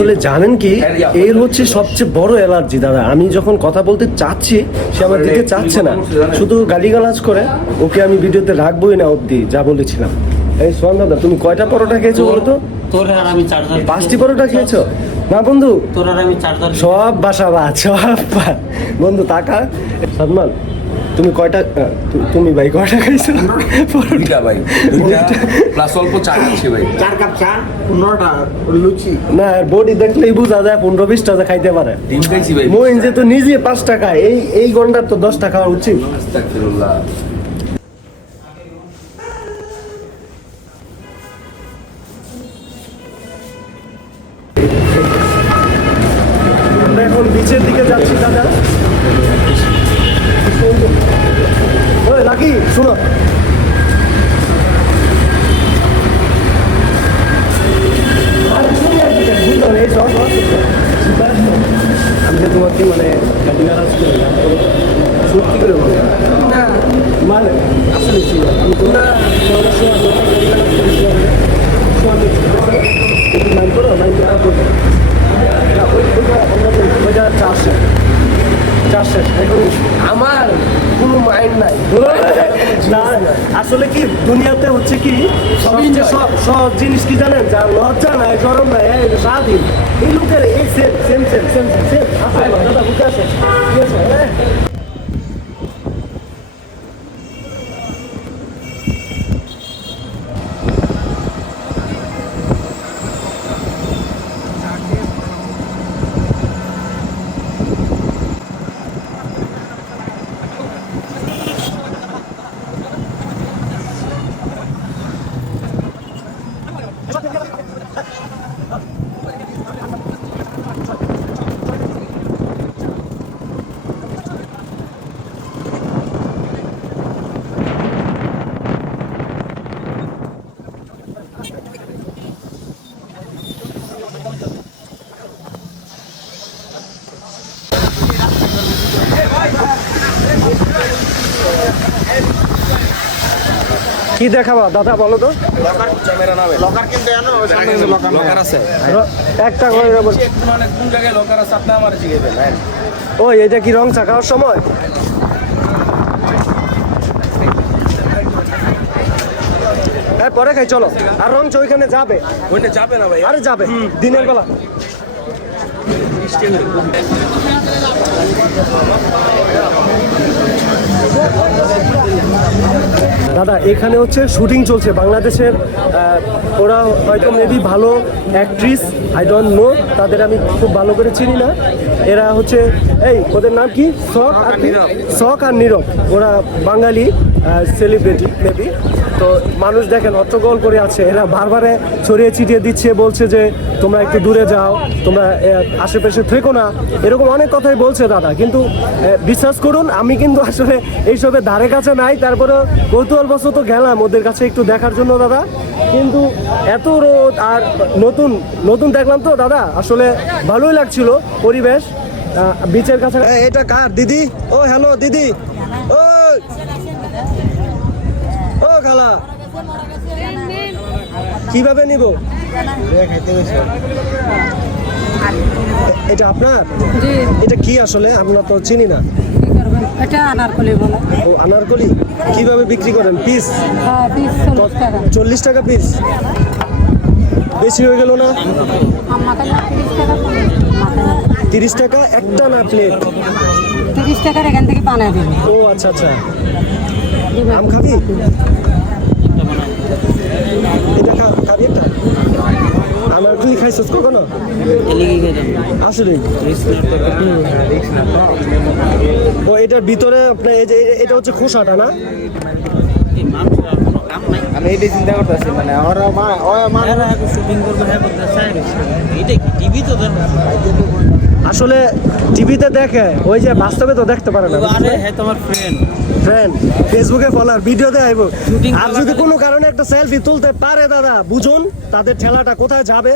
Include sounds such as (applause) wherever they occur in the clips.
আসলে জানেন কি? এর হচ্ছে সবচেয়ে বড় অ্যালার্জি দাদা। আমি যখন কথা বলতে চাচ্ছি সে আমার দিকে চাচ্ছে না। শুধু গালিগালাজ করে ওকে আমি ভিডিওতে রাখবোই না অবধি যা বলেছিলাম। এই সোহান দাদা তুমি কয়টা পরোটা খেয়েছো বলো তো তোর আর আমি চার্জার পাঁচটি পরোটা খেয়েছো? না বন্ধু। তোর আর আমি সব বাসা বাদ সব বন্ধু টাকা সাদমান তুমি কয়টা তুমি ভাই কয়টা খাইছো? দুইটা ভাই দুইটা প্লাস অল্প চা খাচ্ছি ভাই। চার কাপ চা পনেরোটা লুচি। না বডি দেখলেই বোঝা যায় পনেরো বিশ টাকা খাইতে পারে। ডিম খাইছি ভাই মোইন যে তো নিজে পাঁচ টাকা এই এই ঘণ্টার তো দশ টাকা হওয়া উচিত। আস্তাগফিরুল্লাহ। এখন বিচের দিকে যাচ্ছি দাদা। লাকি শুনো এই সব আমি যে তোমাকে মানে গালিগালাজ করি না, তো সত্যি করে বলি মানে আসলে কি আমি তোমরা সবার সময় তোমাকে গালিগালাজ করেছিলাম মাইন্ড করো মাইন্ড করো না, ওই- ওইটা- ওইটা- ওইটা চাষ শেষ। চাষ শেষ। এখন আমার কোনো মাইন্ড নাই না, আসলে কি দুনিয়াতে হচ্ছে কি সবচেয়ে সব সব জিনিস কি জানেন? যা লজ্জা নাই, গরম নাই, এই স্বাধীন এই লোকের এই same same same same same আসলে দাদা বুঝতে আছে? দেখাবা দাদা বলো তো। একটা করে দেবো। মানে কোন জায়গায় লকার আছে আমার শিখাইবেন হ্যাঁ এটা কি রং চাখাওয়ার সময়? হ্যাঁ পরে খাই চলো। আর রং চা ওইখানে যাবে। ওইটা যাবে না ভাই আরে যাবে। দিনের বেলা। দাদা এখানে হচ্ছে শুটিং চলছে। বাংলাদেশের ওরা হয়তো মেবি ভালো অ্যাক্ট্রিস আই ডোন্ট নো তাদের আমি খুব ভালো করে চিনি না। এরা হচ্ছে এই ওদের নাম কি? শখ আর? শখ আর নীরব। ওরা বাঙালি সেলিব্রিটি মেবি তো মানুষ দেখেন অট্টগোল করে আছে। এরা বারবারে ছড়িয়ে ছিটিয়ে দিচ্ছে, বলছে যে, তোমরা একটু দূরে যাও, তোমরা আশেপাশে থেকো না। এরকম অনেক কথাই বলছে দাদা। কিন্তু বিশ্বাস করুন, আমি কিন্তু আসলে এইসবের ধারে কাছে নাই। তারপরে কৌতূহলবশত গেলাম ওদের কাছে একটু দেখার জন্য দাদা। কিন্তু এত রোদ আর নতুন নতুন দেখলাম তো দাদা। আসলে ভালোই লাগছিল পরিবেশ। বিচের কাছে এটা কার? দিদি? ও হ্যালো দিদি। ও খালা কীভাবে নিব? এটা আপনার? এটা কি আসলে? আমরা তো চিনি না। এটা আনারকলি বলে। ও আনারকলি? কীভাবে বিক্রি করেন? পিস? হ্যাঁ পিস চল্লিশ টাকা। পিস? বেশি হয়ে গেল না? তিরিশ টাকা মাথা তিরিশ টাকা একটা না প্লেট? তিরিশ টাকার এখান থেকে বানায় দেবে। ও আচ্ছা আচ্ছা। আম খাবি? একটা আনারকলি খাইছিস কখনো? আসলে ও এটার ভিতরে আপনার এই যে এটা হচ্ছে খোসাটা না? আমি এইটাই চিন্তা করতেছি মানে ওরা মা ওরা মা শুটিং করবে হ্যাঁ চাই এটা কি টিভি তো আসলে টিভিতে দেখে ওই যে বাস্তবে তো দেখতে পারে না আরে হ্যাঁ তোমার ফ্রেন্ড ফ্রেন্ড ফেসবুকে ফলোয়ার ভিডিওতে আইব। আর যদি কোনো কারণে একটা সেলফি তুলতে পারে দাদা বুঝুন তাদের ঠেলাটা কোথায় যাবে।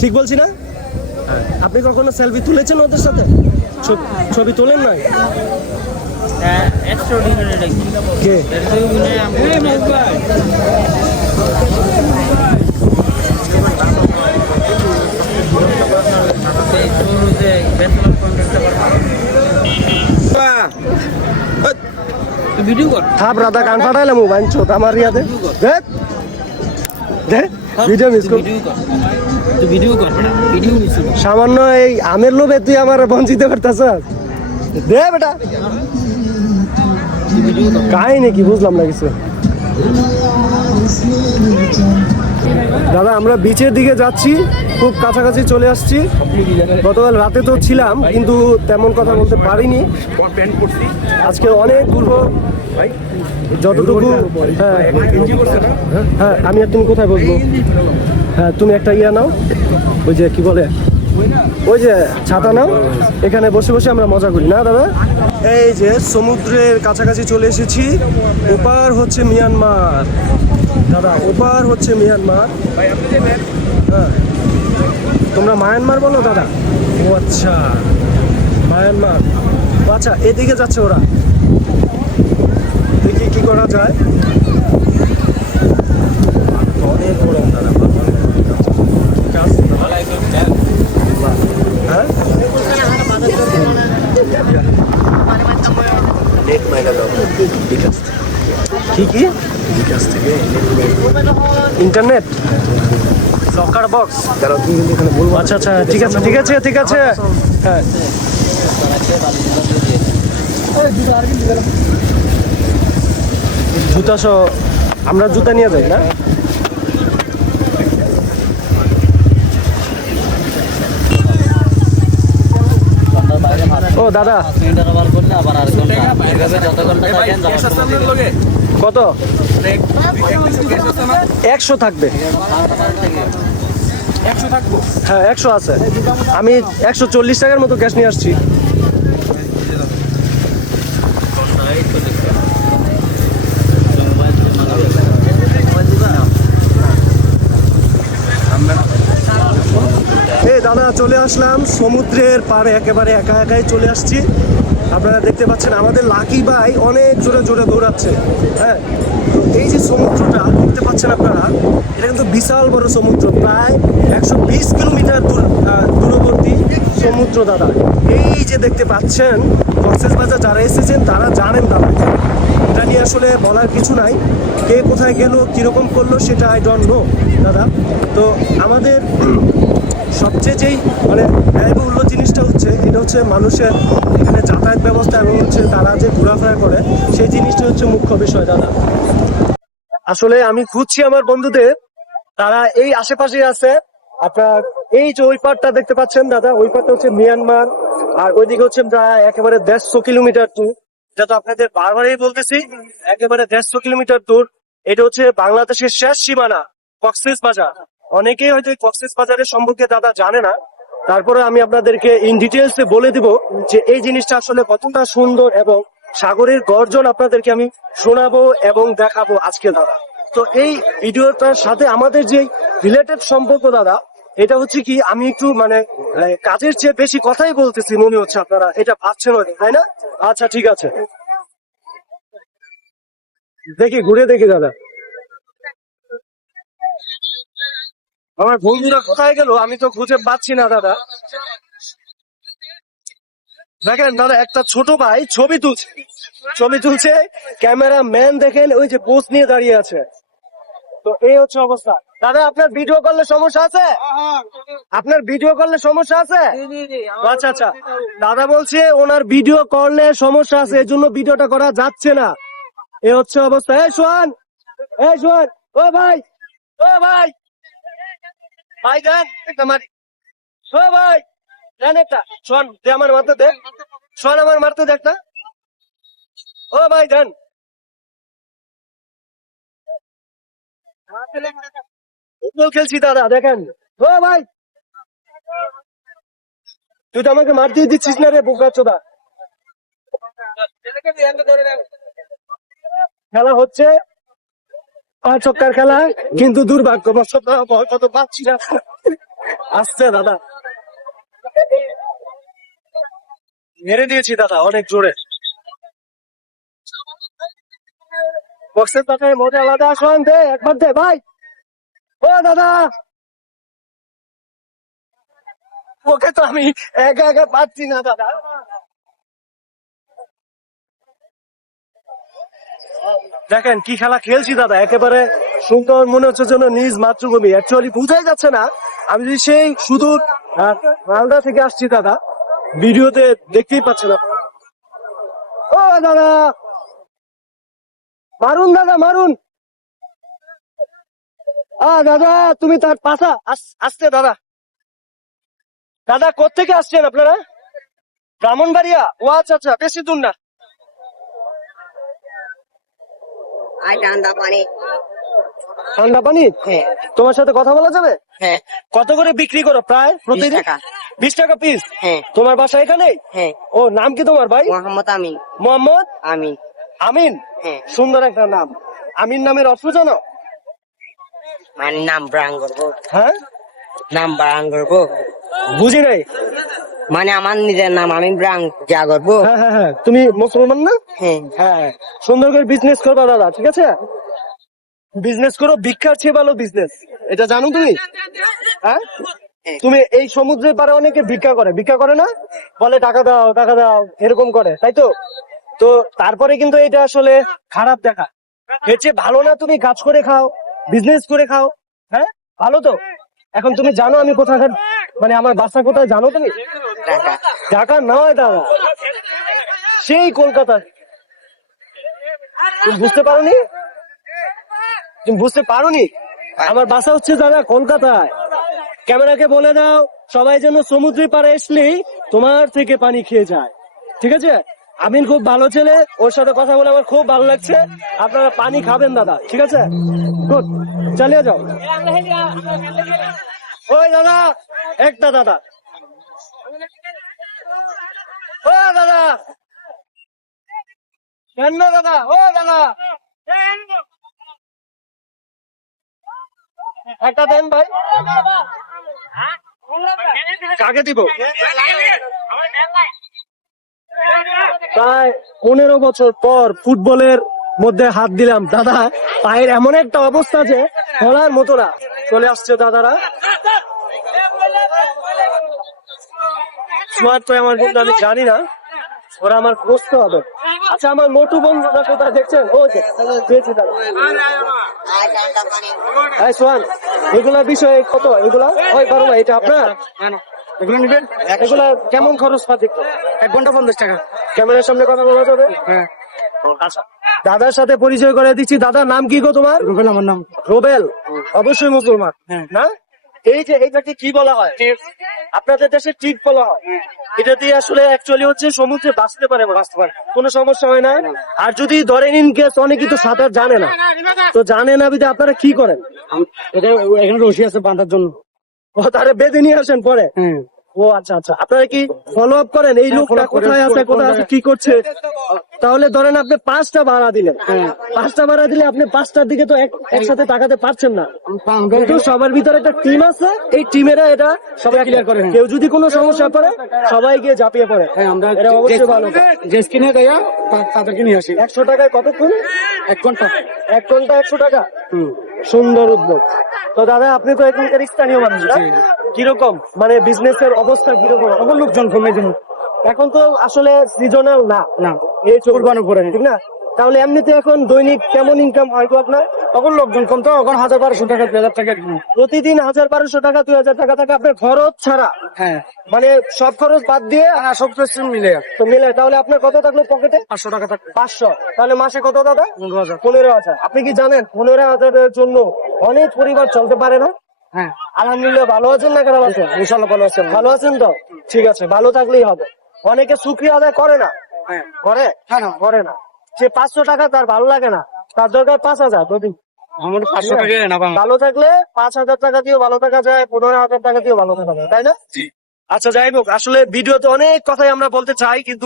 ঠিক বলছি না? আপনি কখনো সেলফি তুলেছেন ওদের সাথে? ছবি তোলেন নাই? এক্সট্রাঅর্ডিনারি কে? ব্যাচেলর ভিডিও কর। থাপ রাধা কান ফাটাইলাম বাঞ্চো আমার ইয়াতে। দেখ। দেখ ভিডিও মিস কর। তুই ভিডিও কর বেটা। ভিডিও নিছি সামান্য এই আমের লোভে তুই আমার বঞ্চিত করতেছ। দে বেটা। কাই নাকি বুঝলাম না কিছু। দাদা আমরা বিচের দিকে যাচ্ছি। খুব কাছাকাছি চলে আসছি। গতকাল রাতে তো ছিলাম, কিন্তু তেমন কথা বলতে পারিনি। আজকে অনেক ঘুরবো যতটুকু হ্যাঁ। হ্যাঁ আমি আর তুমি কোথায় বসবো? হ্যাঁ তুমি একটা ইয়া নাও। ওই যে কি বলে? ওই যে ছাতা নাও। এখানে বসে বসে আমরা মজা করি, না দাদা? এই যে সমুদ্রের কাছাকাছি চলে এসেছি। ওপার হচ্ছে মিয়ানমার। দাদা, ওপার হচ্ছে মিয়ানমার। হ্যাঁ। তোমরা মায়ানমার বলো, দাদা। ও আচ্ছা মায়ানমার। আচ্ছা এদিকে যাচ্ছে ওরা। দেখি কি করা যায়। হ্যাঁ? মাইনা কি কি? ইন্টারনেট? লকার বক্স আচ্ছা আচ্ছা ঠিক আছে ঠিক আছে ঠিক আছে। হ্যাঁ। জুতা সহ আমরা জুতা নিয়ে যাই না? ও দাদা। কত? একশো থাকবে। হ্যাঁ একশো আছে। আমি একশো চল্লিশ টাকার মতো ক্যাশ নিয়ে আসছি। দাদা, চলে আসলাম সমুদ্রের পাড়ে, একেবারে একা একাই চলে আসছি। আপনারা দেখতে পাচ্ছেন আমাদের লাকি ভাই অনেক জোরে জোরে দৌড়াচ্ছে। হ্যাঁ তো এই যে সমুদ্রটা, দেখতে পাচ্ছেন আপনারা, এটা কিন্তু বিশাল বড় সমুদ্র, প্রায় একশো বিশ কিলোমিটার দূর দূরবর্তী সমুদ্র দাদা। এই যে দেখতে পাচ্ছেন বাজার যারা এসেছেন, তারা জানেন দাদা। এটা নিয়ে আসলে বলার কিছু নাই, কে কোথায় গেল, কীরকম করল সেটা আই ডোন্ট নো দাদা। তো আমাদের (clears throat) সবচেয়ে যেই মানে ব্যয়বহুল্য জিনিসটা হচ্ছে, এটা হচ্ছে মানুষের এখানে যাতায়াত ব্যবস্থা এবং হচ্ছে তারা যে ঘোরাফেরা করে, সেই জিনিসটা হচ্ছে মুখ্য বিষয়, দাদা। আসলে আমি খুঁজছি আমার বন্ধুদের, তারা এই আশেপাশে আছে। আপনার এই যে ওই পারটা দেখতে পাচ্ছেন, দাদা, ওই পারটা হচ্ছে মিয়ানমার, আর ওইদিকে হচ্ছে প্রায় একেবারে দেড়শো কিলোমিটার দূর। এটা তো আপনাদের বারবারই বলতেছি, একেবারে দেড়শো কিলোমিটার দূর। এটা হচ্ছে বাংলাদেশের শেষ সীমানা, কক্সেস বাজার। অনেকেই হয়তো এই কক্সেস বাজারের সম্পর্কে দাদা জানে না তারপরে আমি আপনাদেরকে ইন ডিটেলসে বলে দিব যে এই জিনিসটা আসলে কতটা সুন্দর এবং সাগরের গর্জন আপনাদেরকে আমি শোনাবো এবং দেখাবো আজকে দাদা। তো এই ভিডিওটার সাথে আমাদের যে রিলেটেড সম্পর্ক দাদা, এটা হচ্ছে কি আমি একটু মানে কাজের চেয়ে বেশি কথাই বলতেছি, মনে হচ্ছে আপনারা, এটা ভাবছেন তাই না? আচ্ছা ঠিক আছে। দেখি, ঘুরে দেখি দাদা। আমার বন্ধুরা কোথায় গেল? আমি তো খুঁজে পাচ্ছি না দাদা। দেখেন দাদা একটা ছোট ভাই ছবি তুলছে। ছবি তুলছে ক্যামেরা ম্যান দেখেন ওই যে পোস্ট নিয়ে দাঁড়িয়ে আছে। তো এই হচ্ছে অবস্থা। দাদা আপনার ভিডিও করলে সমস্যা আছে? আপনার ভিডিও করলে সমস্যা আছে? আচ্ছা আচ্ছা। দাদা বলছে ওনার ভিডিও করলে সমস্যা আছে এই জন্য ভিডিওটা করা যাচ্ছে না। এ হচ্ছে অবস্থা। এই সোহান! এই সোহান! ও ভাই! ও ভাই! একটা মারি। ও ভাই একটা। দে আমার মারতে দে। সোহান আমার মারতে দে একটা ও ভাই ফুটবল খেলছি দাদা, দেখেন। ও ভাই। তুই তো আমাকে মার দিয়ে দিচ্ছিস না রে, বোকা চোদা খেলা হচ্ছে। পাঁচ ছক্কার খেলা কিন্তু দুর্ভাগ্য কত পাচ্ছি না আসছে দাদা। মেরে দিয়েছি, দাদা, অনেক জোরে। বক্সের পাখায় মজা আলাদা, আসন, দে, একবার দে, ভাই। ও, দাদা। ওকে তো আমি একা একা পাচ্ছি না, দাদা। দেখেন কি খেলা খেলছি দাদা, একেবারে সুন্দর মনে হচ্ছে যেন নিজ মাতৃভূমি। অ্যাকচুয়ালি বুঝাই যাচ্ছে না, আমি যদি সেই সুদূর মালদা থেকে আসছি দাদা, ভিডিওতে দেখতেই পাচ্ছি না ও দাদা! মারুন দাদা, মারুন! আ, দাদা, তুমি তার পাশা, আস- আসতে দাদা। দাদা কোথেকে আসছেন আপনারা? ব্রাহ্মণবাড়িয়া? ও আচ্ছা আচ্ছা বেশি দূর না। আই ঠান্ডা পানি ঠান্ডা পানি হ্যাঁ। তোমার সাথে কথা বলা যাবে? হ্যাঁ। কত করে বিক্রি করো প্রায় প্রতিদিন? টাকা। বিশ টাকা পিস হ্যাঁ। তোমার বাসা এখানে হ্যাঁ। ও নাম কি তোমার ভাই? মোহাম্মদ আমিন। মোহাম্মদ? আমিন। আমিন? হ্যাঁ। সুন্দর একটা নাম। আমিন নামের অর্থ জানো? মানে নাম ব্রাং করব হ্যাঁ? নাম ব্রাং করব বুঝি নাই? মানে আমার নিজের নাম আমি ব্রাং যা করব হ্যাঁ হ্যাঁ হ্যাঁ তুমি মুসলমান না? হ্যাঁ। হ্যাঁ সুন্দর করে বিজনেস করবা দাদা ঠিক আছে? বিজনেস করো ভিক্ষার চেয়ে ভালো বিজনেস এটা জানো তুমি? হ্যাঁ? তুমি এই সমুদ্রের পারে অনেকে ভিক্ষা করে। ভিক্ষা করে না? বলে টাকা দাও টাকা দাও এরকম করে তাই তো? তো তারপরে কিন্তু এটা আসলে খারাপ দেখা। এর চেয়ে ভালো না তুমি কাজ করে খাও বিজনেস করে খাও হ্যাঁ? ভালো তো? এখন তুমি জানো আমি কোথাকার মানে আমার বাসা কোথায় জানো তুমি? টাকা ঢাকা নয় দাদা সেই কলকাতা তুমি বুঝতে পারোনি? তুমি বুঝতে পারোনি? আমার বাসা হচ্ছে দাদা কলকাতায়। ক্যামেরাকে বলে দাও সবাই যেন সমুদ্রের পাড়ে আসলেই তোমার থেকে পানি খেয়ে যায়। ঠিক আছে? আমিন খুব ভালো ছেলে, ওর সাথে কথা বলে আমার খুব ভালো লাগছে। আপনারা পানি খাবেন, দাদা। ঠিক আছে? চালিয়ে যাও। ওই দাদা, একটা দাদা ও দাদা কেন দাদা? ও দাদা! একটা দেন ভাই। কাকে দিব? প্রায় পনেরো বছর পর ফুটবলের মধ্যে হাত দিলাম। দাদা, পায়ের এমন একটা অবস্থা যে খেলার মতো না। চলে আসছে দাদারা। স্মার্ট তো আমার কিন্তু আমি জানি না। ওরা আমার বুঝতে হবে। আচ্ছা আমার মোটু বন্ধুরা কোথায় দেখছেন? ও পেয়েছি দাদা সোহান এগুলা বিষয়ে কত? এগুলা? ওই না এটা আপনার? এগুলো নিবেন? এগুলা কেমন খরচ পাতি এক ঘণ্টা পঞ্চাশ টাকা। ক্যামেরার সামনে কথা বলা যাবে? হ্যাঁ। আচ্ছা দাদার সাথে পরিচয় করে দিচ্ছি। দাদার নাম কি গো তোমার? রুবেল আমার নাম। রোবেল। অবশ্যই মুসলমান। হ্যাঁ। না? এই যে এইটাকে কি বলা হয়? আপনাদের দেশে টিপ বলা হয়। এটা দিয়ে আসলে অ্যাকচুয়ালি হচ্ছে সমুদ্রে বাঁচতে পারে বাঁচতে পারে। কোনো সমস্যা হয় না। আর যদি ধরেন ইন কেস অনেকে তো সাঁতার জানে না। তো জানে না বিধে আপনারা কি করেন? এটা এখানে রশি আছে বাঁধার জন্য। ও তারে বেঁধে নিয়ে আসেন পরে? ও আচ্ছা আচ্ছা। আপনারা কি ফলো আপ করেন? এই হ্যাঁ, লোকটা কোথায় আছে কোথায় আছে কি করছে? তাহলে ধরেন আপনি পাঁচটা ভাড়া দিলেন। হ্যাঁ। পাঁচটা ভাড়া দিলে আপনি পাঁচটার দিকে তো একসাথে তাকাতে পারছেন না। কিন্তু সবার ভিতরে একটা টিম আছে। এই টিমেরা এটা সবাই clear করে, হ্যাঁ। কেউ যদি কোনো সমস্যা পড়ে সবাই গিয়ে ঝাঁপিয়ে পড়ে। আমরা এটা অবশ্যই ভালো যে স্কিনে দেয়া তাদেরকে নিয়ে আসি। একশো টাকায় কতক্ষণ? এক ঘণ্টা। এক ঘণ্টা একশো টাকা? হুম। সুন্দর উদ্যোগ। তো দাদা আপনি তো এখানকার স্থানীয় মানুষ? কীরকম? মানে বিজনেস এর অবস্থা কীরকম? এখন লোকজন কমে যাবে এখন তো আসলে সিজনাল না। না। এই চোখ বানো করে ঠিক না? তাহলে এমনিতে এখন দৈনিক কেমন ইনকাম হয় গো আপনার? তখন লোকজন কম তো এখন হাজার বারোশো টাকা দুই হাজার টাকা প্রতিদিন হাজার বারোশো টাকা দুই হাজার টাকা থাকে আপনার খরচ ছাড়া। হ্যাঁ। মানে সব খরচ বাদ দিয়ে আর সব কিছু মিলে। তো মিলে তাহলে আপনার কত থাকল পকেটে পাঁচশো টাকা থাকবে পাঁচশো। তাহলে মাসে কত দাদা? পনেরো হাজার। পনেরো হাজার। আপনি কি জানেন পনেরো হাজারের জন্য অনেক পরিবার চলতে পারে না? হ্যাঁ। আলহামদুলিল্লাহ ভালো আছেন না খারাপ আছেন? ইনশাল্লাহ ভালো আছেন। ভালো আছেন তো? ঠিক আছে ভালো থাকলেই হবে। অনেকে সুক্রিয়া আদায় করে না? হ্যাঁ। করে? হ্যাঁ না করে না। সে পাঁচশো টাকা তার ভালো লাগে না তার দরকার পাঁচ হাজার প্রতি আমার পাঁচশো টাকা ভালো থাকলে পাঁচ হাজার টাকা দিয়েও ভালো থাকা যায় পনেরো হাজার টাকা দিয়েও ভালো থাকা যায় তাই না? আচ্ছা যাই হোক আসলে ভিডিওতে অনেক কথাই আমরা বলতে চাই কিন্তু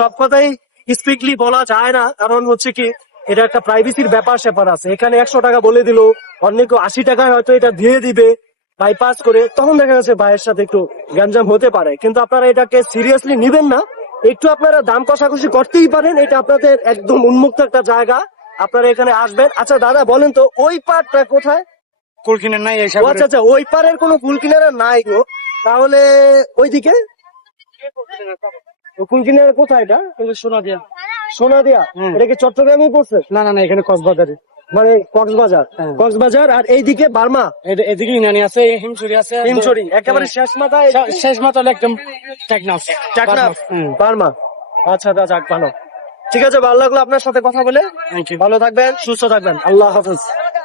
সব কথাই স্পিকলি বলা যায় না কারণ হচ্ছে কি এটা একটা প্রাইভেসির ব্যাপার স্যাপার আছে। এখানে একশো টাকা বলে দিল অন্য কেউ আশি টাকায় হয়তো এটা দিয়ে দিবে বাইপাস করে তখন দেখা যাচ্ছে ভাইয়ের সাথে একটু গ্যাঞ্জাম হতে পারে। কিন্তু আপনারা এটাকে সিরিয়াসলি নিবেন না একটু আপনারা দাম কষাকষি করতেই পারেন এটা আপনাদের একদম উন্মুক্ত একটা জায়গা। আপনারা এখানে আসবেন। আচ্ছা দাদা বলেন তো ওই পার্টটা কোথায়? কুল কিনে নাই আচ্ছা আচ্ছা ওই পারের কোনো ফুল কিনারা নাই গো। তাহলে ওইদিকে? কুলকিনের কোথায় এটা? শোনা দিয়া। সোনা দিয়া। এটা কি চট্টগ্রামে পড়ছে? না না না এখানে কক্সবাজারে। মানে কক্সবাজার হ্যাঁ। কক্সবাজার আর এইদিকে বার্মা। এদিকে ইনানি আছে হিমছড়ি আছে। হিমছড়ি একেবারে হ্যাঁ। শেষ মাথায় শেষ মাত্র একদম টেকনাফ। টেকনাফ বার্মা আচ্ছা আচ্ছা যাক ভালো। ঠিক আছে ভালো লাগল আপনার সাথে কথা বলে। থ্যাংক ইউ ভালো থাকবেন সুস্থ থাকবেন। আল্লাহ হাফেজ।